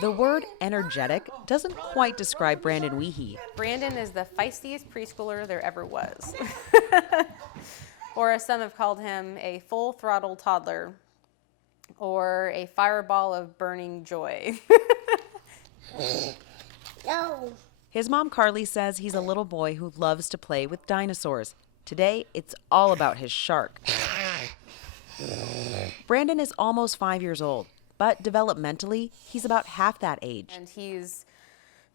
The word energetic doesn't quite describe Brandon Weehee. Brandon is the feistiest preschooler there ever was. Or as some have called him, a full-throttle toddler, or a fireball of burning joy. No. His mom, Carly, says he's a little boy who loves to play with dinosaurs. Today, it's all about his shark. Brandon is almost 5 years old, but developmentally, he's about half that age. And he's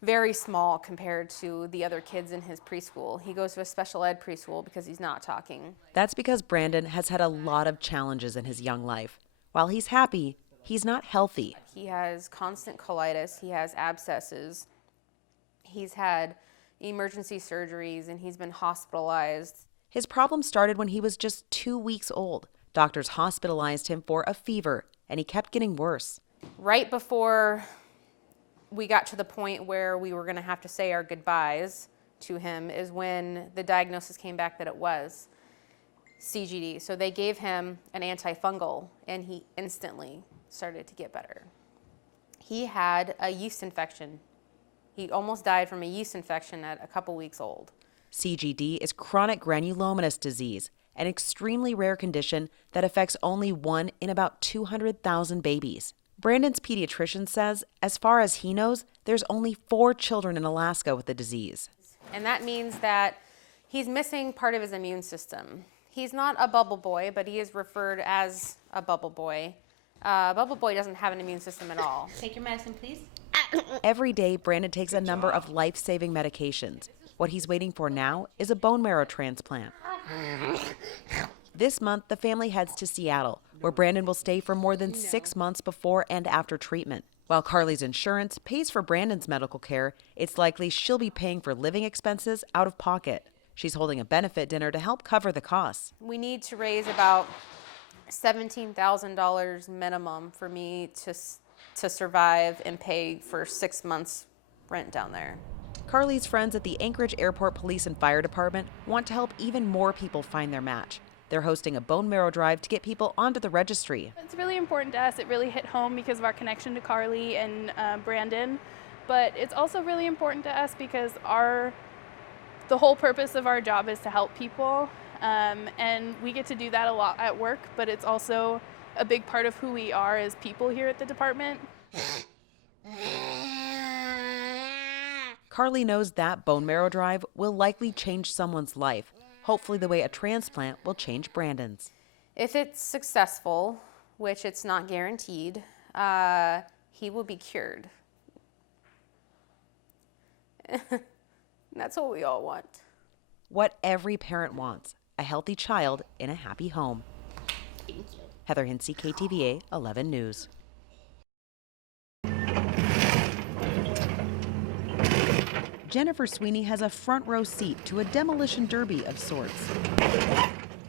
very small compared to the other kids in his preschool. He goes to a special ed preschool because he's not talking. That's because Brandon has had a lot of challenges in his young life. While he's happy, he's not healthy. He has constant colitis, he has abscesses, he's had emergency surgeries, and he's been hospitalized. His problem started when he was just 2 weeks old. Doctors hospitalized him for a fever, and he kept getting worse. Right before we got to the point where we were going to have to say our goodbyes to him is when the diagnosis came back that it was CGD. So they gave him an antifungal, and he instantly started to get better. He had a yeast infection. He almost died from a yeast infection at a couple weeks old. CGD is chronic granulomatous disease, an extremely rare condition that affects only 1 in about 200,000 babies. Brandon's pediatrician says, as far as he knows, there's only 4 children in Alaska with the disease. And that means that he's missing part of his immune system. He's not a bubble boy, but he is referred as a bubble boy. Bubble boy doesn't have an immune system at all. Take your medicine, please. Every day, Brandon takes a number of life-saving medications. What he's waiting for now is a bone marrow transplant. This month, the family heads to Seattle, where Brandon will stay for more than 6 months before and after treatment. While Carly's insurance pays for Brandon's medical care, it's likely she'll be paying for living expenses out of pocket. She's holding a benefit dinner to help cover the costs. We need to raise about $17,000 minimum for me to survive and pay for 6 months rent down there. Carly's friends at the Anchorage Airport Police and Fire Department want to help even more people find their match. They're hosting a bone marrow drive to get people onto the registry. It's really important to us. It really hit home because of our connection to Carly and Brandon. But it's also really important to us because the whole purpose of our job is to help people. And we get to do that a lot at work, but it's also a big part of who we are as people here at the department. Carly knows that bone marrow drive will likely change someone's life. Hopefully the way a transplant will change Brandon's. If it's successful, which it's not guaranteed, he will be cured. That's what we all want. What every parent wants, a healthy child in a happy home. Thank you. Heather Hinsey, KTVA 11 News. Jennifer Sweeney has a front row seat to a demolition derby of sorts.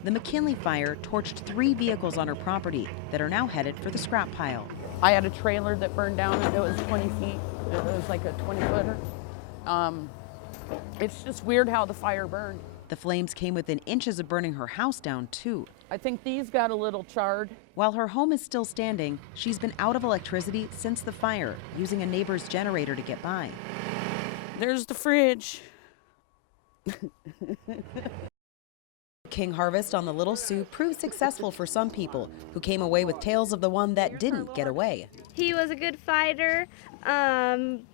The McKinley fire torched 3 vehicles on her property that are now headed for the scrap pile. I had a trailer that burned down and it was 20 feet. It was like a 20-footer. It's just weird how the fire burned. The flames came within inches of burning her house down, too. I think these got a little charred. While her home is still standing, she's been out of electricity since the fire, using a neighbor's generator to get by. There's the fridge. King Harvest on the Little Sioux proved successful for some people who came away with tales of the one that didn't get away. He was a good fighter.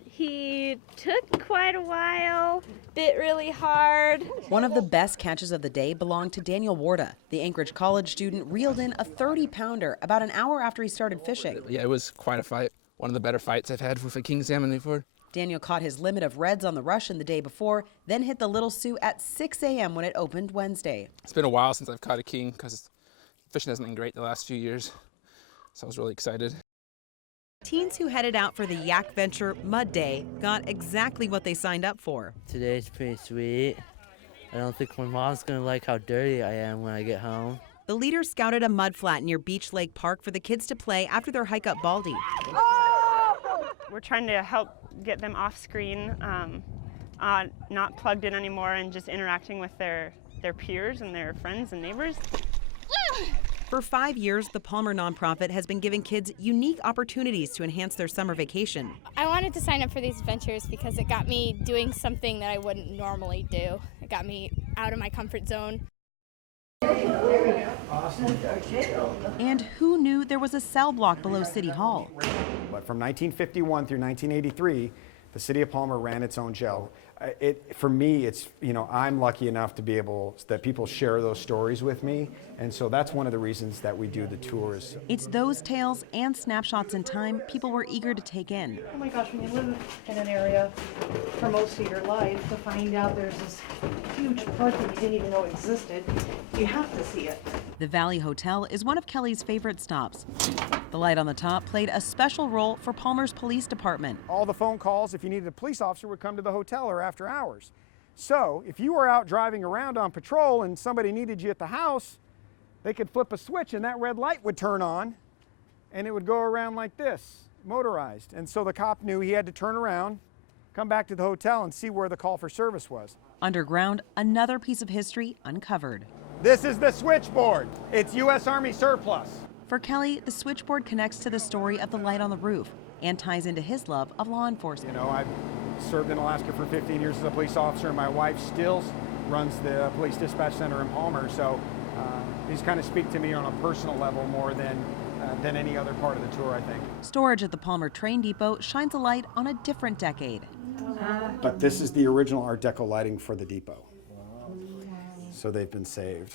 He took quite a while, bit really hard. One of the best catches of the day belonged to Daniel Warda. The Anchorage College student reeled in a 30-pounder about an hour after he started fishing. Yeah, it was quite a fight. One of the better fights I've had with a king salmon before. Daniel caught his limit of reds on the Russian the day before, then hit the Little Sioux at 6 a.m. when it opened Wednesday. It's been a while since I've caught a king because fishing hasn't been great the last few years, so I was really excited. Teens who headed out for the Yak Venture Mud Day got exactly what they signed up for. Today's pretty sweet. I don't think my mom's gonna like how dirty I am when I get home. The leaders scouted a mud flat near Beach Lake Park for the kids to play after their hike up Baldy. We're trying to help get them off screen, not plugged in anymore, and just interacting with their peers and their friends and neighbors. For 5 years, the Palmer nonprofit has been giving kids unique opportunities to enhance their summer vacation. I wanted to sign up for these adventures because it got me doing something that I wouldn't normally do. It got me out of my comfort zone. And who knew there was a cell block below City Hall? But from 1951 through 1983, the city of Palmer ran its own jail. For me, it's, I'm lucky enough to be able, that people share those stories with me. And so that's one of the reasons that we do the tours. It's those tales and snapshots in time people were eager to take in. Oh my gosh, when you live in an area for most of your life, to find out there's this huge park that you didn't even know existed, you have to see it. The Valley Hotel is one of Kelly's favorite stops. The light on the top played a special role for Palmer's police department. All the phone calls, if you needed a police officer, would come to the hotel or after hours. So if you were out driving around on patrol and somebody needed you at the house, they could flip a switch and that red light would turn on and it would go around like this, motorized. And so the cop knew he had to turn around, come back to the hotel and see where the call for service was. Underground, another piece of history uncovered. This is the switchboard. It's U.S. Army surplus. For Kelly, the switchboard connects to the story of the light on the roof and ties into his love of law enforcement. I've served in Alaska for 15 years as a police officer, and my wife still runs the police dispatch center in Palmer, so these kind of speak to me on a personal level more than any other part of the tour, I think. Storage at the Palmer Train Depot shines a light on a different decade. But this is the original Art Deco lighting for the depot. So they've been saved.